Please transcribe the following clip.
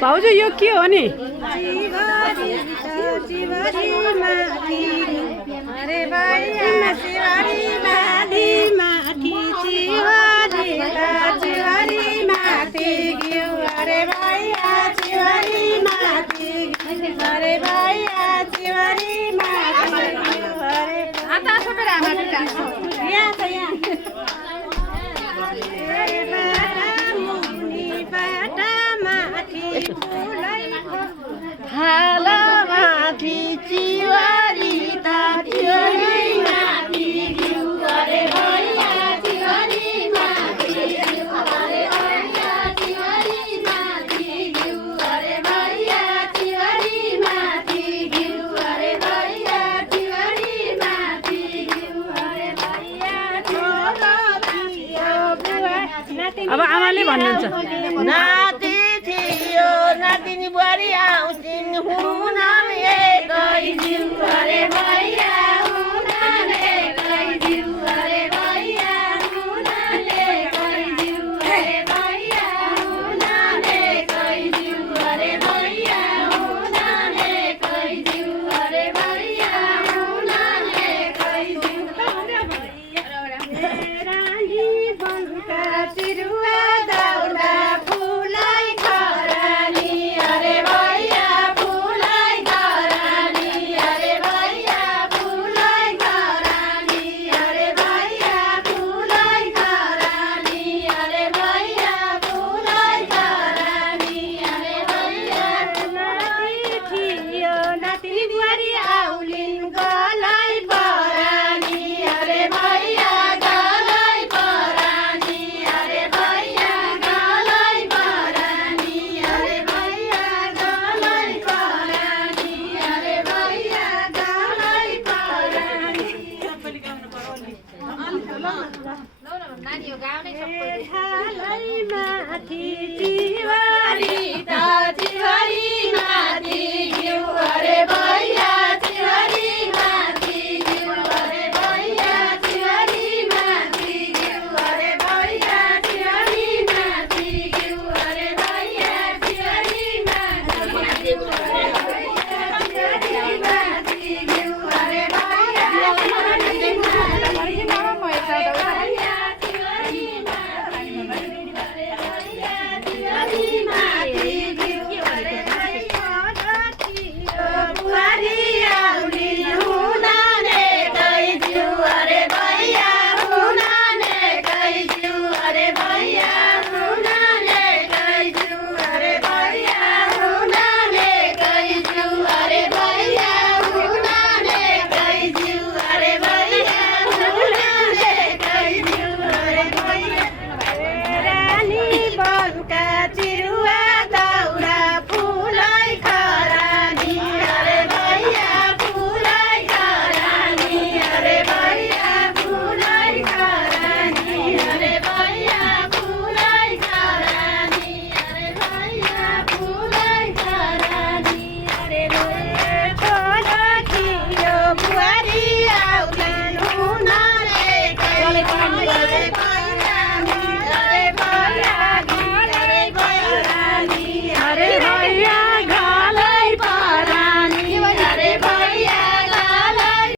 भाउजू यो के हो नि? अब आमाले भन्नुहुन्छ नाति थियो नातिनी बुहारी आउँछिन् हुनाम एकै जिउ अरे भैया हुनाम एकै जिउ अरे भैया हुनाम एकै जिउ अरे भैया हुनाम एकै जिउ अरे भैया हुनाम एकै जिउ अरे भैया हुनाम एकै जिउ रानी बनका तिरुवा दाउरा फुलाई खरानी अरे भैया फुलाई खरानी अरे भैया फुलाई खरानी अरे भैया फुलाई खरानी अरे भैया फुलाई खरानी अरे भैया नाति थियो नातिनी बुहारी आउलिन् गलाई परानी अरे भैया गलाई परानी अरे भैया गलाई परानी अरे भैया गलाई परानी अरे भैया गलाई परानी माथि तिवारी त तिवारी माथि घिउ अरे भैया तिवारी माथि घिउ अरे भैया तिवारी माथि घिउ अरे भैया तिवारी माथि घिउ अरे भैया तिवारी माथि घिउ अरे भैया तिवारी माथि घिउ अरे भैया बुहारी आउलिन् हुनाम एकै जिउ अरे भैया हुनाम एकै जिउ अरे भैया हुनाम एकै जिउ अरे भैया हुनाम एकै जिउ अरे भैया हुनाम एकै जिउ अरे भैया हुनाम एकै जिउ अरे भैया रानी बनका चिरुवा दाउरा फुलाई खरानी अरे भैया फुलाई खरानी अरे भैया फुलाई खरानी अरे भैया फुलाई खरानी अरे भैया फुलाई खरानी अरे छोरा थियो बुहारी आउलिन् हुनाम एकै